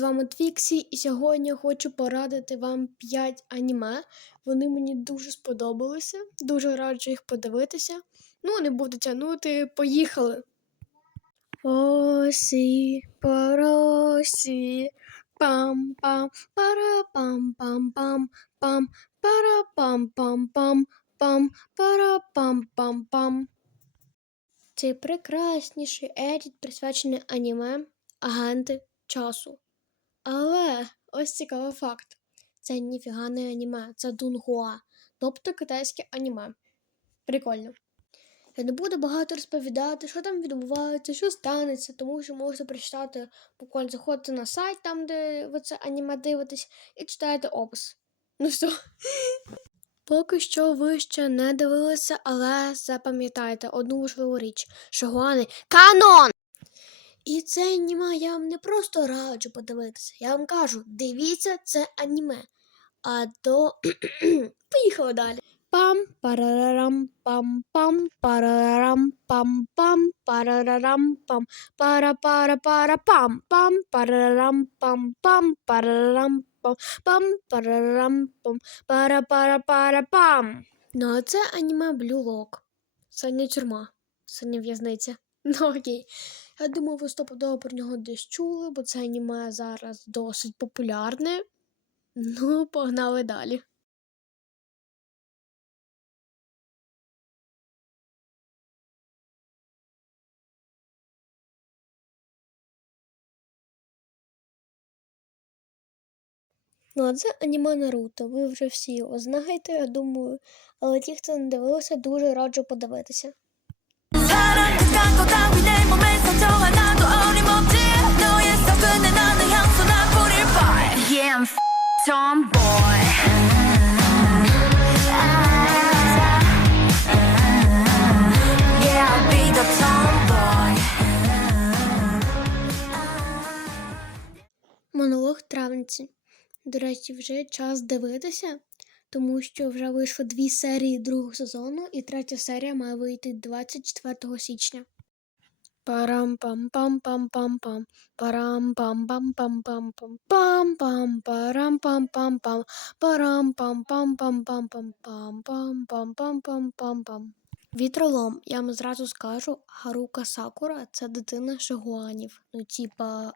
вами Твіксі, і сьогодні хочу порадити вам 5 аніме. Вони мені дуже сподобалися. Дуже раджу їх подивитися. Ну, не буду тягнути, поїхали. Осі, поросі, пам-пам, пара-пам-пам-пам, пам, пара-пам-пам-пам, пам, пара-пам-пам-пам. Цей прекрасніший едіт присвячений аніме агенти часу. Але ось цікавий факт: це ніфіга не аніме, це дунгуа, тобто китайське аніме. Прикольно. Я не буду багато розповідати, що там відбувається, що станеться, тому що можете прочитати, буквально заходите на сайт, там, де ви це аніме дивитесь, і читаєте опис. Ну все. Поки що ви ще не дивилися, але запам'ятайте одну важливу річ: Шогуани канон! І це аніме я вам не просто раджу подивитися. Я вам кажу, дивіться це аніме. А то поїхали далі. Пам парарарам пам пам парарарам пам пам парарарам пам пара пара пара пам пам парарарам пам пам парарарам пам пам парарарам пам пара пара пара пам. Ну а це аніме Lock. Це не тюрма, це не в'язниця. Ну окей. Я думаю, ви стопудово про нього десь чули, бо це аніме зараз досить популярне. Ну, погнали далі. Ну, а це аніме Наруто. Ви вже всі його знаєте, я думаю. Але ті, хто не дивилися, дуже раджу подивитися. Монолог травниці. До речі, вже час дивитися, тому що вже вийшло дві серії другого сезону, і третя серія має вийти 24 січня. Парам пам пам пам пам пам парам пам пам пам пам пам пам пам парам пам пам пам парам пам пам пам пам пам пам пам пам пам пам пам пам Вітролом, я вам зразу скажу, Харука Сакура це дитина Шигуанів. Ну, типа,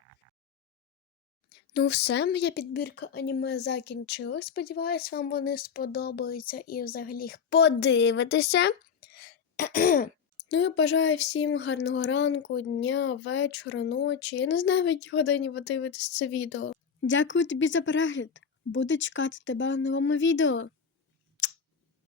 Ну, все, моя підбірка аніме закінчилась. Сподіваюсь, вам вони сподобаються і взагалі їх подивитися. Ну і бажаю всім гарного ранку, дня, вечора, ночі. Я не знаю, в якій годині ви дивитесь це відео. Дякую тобі за перегляд. Буду чекати тебе в новому відео.